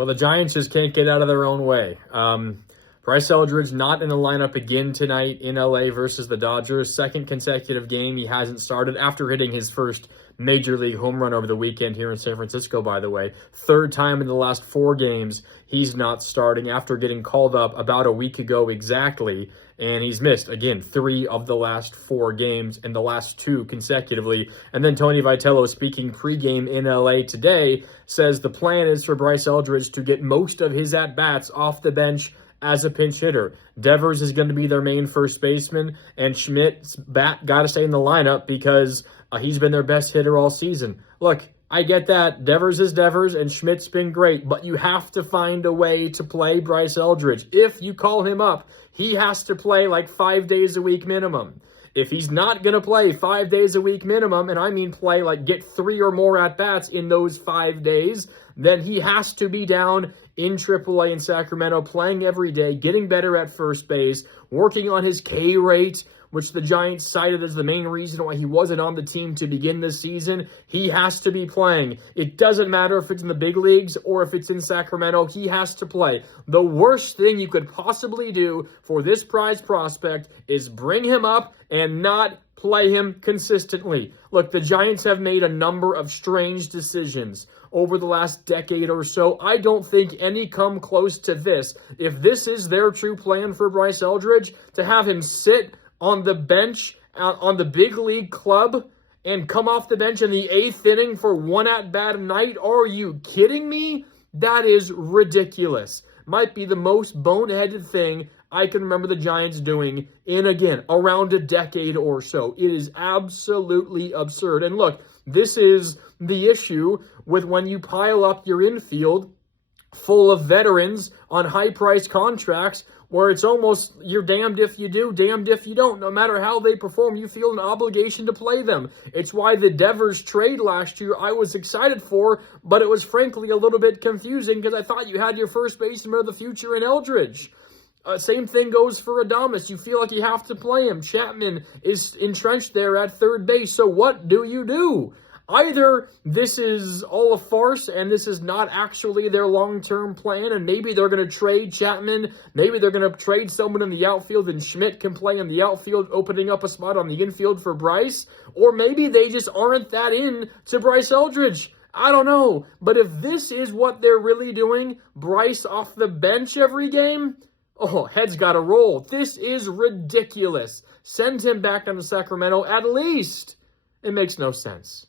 Well, the Giants just can't get out of their own way. Bryce Eldridge not in the lineup again tonight in LA versus the Dodgers. Second consecutive game he hasn't started after hitting his first Major League home run over the weekend here in San Francisco, by the way. Third time in the last 4 games he's not starting after getting called up about a week ago exactly. And he's missed, again, 3 of the last 4 games and the last 2 consecutively. And then Tony Vitello, speaking pregame in LA today, says the plan is for Bryce Eldridge to get most of his at-bats off the bench as a pinch hitter. Devers is going to be their main first baseman, and Schmidt's bat got to stay in the lineup because he's been their best hitter all season. Look, I get that. Devers is Devers, and Schmidt's been great, but you have to find a way to play Bryce Eldridge. If you call him up, he has to play like 5 days a week minimum. If he's not going to play 5 days a week minimum, and I mean play like get 3 or more at-bats in those 5 days, then he has to be down in AAA in Sacramento, playing every day, getting better at first base, working on his K rate, which the Giants cited as the main reason why he wasn't on the team to begin this season. He has to be playing. It doesn't matter if it's in the big leagues or if it's in Sacramento. He has to play. The worst thing you could possibly do for this prize prospect is bring him up and not play him consistently. Look, the Giants have made a number of strange decisions over the last decade or so. I don't think any come close to this. If this is their true plan for Bryce Eldridge, to have him sit on the bench on the big league club and come off the bench in the 8th inning for 1 at-bat a night, are you kidding me? That is ridiculous. Might be the most boneheaded thing I can remember the Giants doing in, again, around a decade or so. It is absolutely absurd. And look, this is the issue with when you pile up your infield full of veterans on high-priced contracts, where it's almost you're damned if you do, damned if you don't. No matter how they perform, you feel an obligation to play them. It's why the Devers trade last year I was excited for, but it was frankly a little bit confusing because I thought you had your first baseman of the future in Eldridge. Same thing goes for Adames. You feel like you have to play him. Chapman is entrenched there at third base. So what do? Either this is all a farce and this is not actually their long-term plan, and maybe they're going to trade Chapman, maybe they're going to trade someone in the outfield and Schmidt can play in the outfield, opening up a spot on the infield for Bryce, or maybe they just aren't that in to Bryce Eldridge. I don't know. But if this is what they're really doing, Bryce off the bench every game, oh, head's got to roll. This is ridiculous. Send him back down to Sacramento at least. It makes no sense.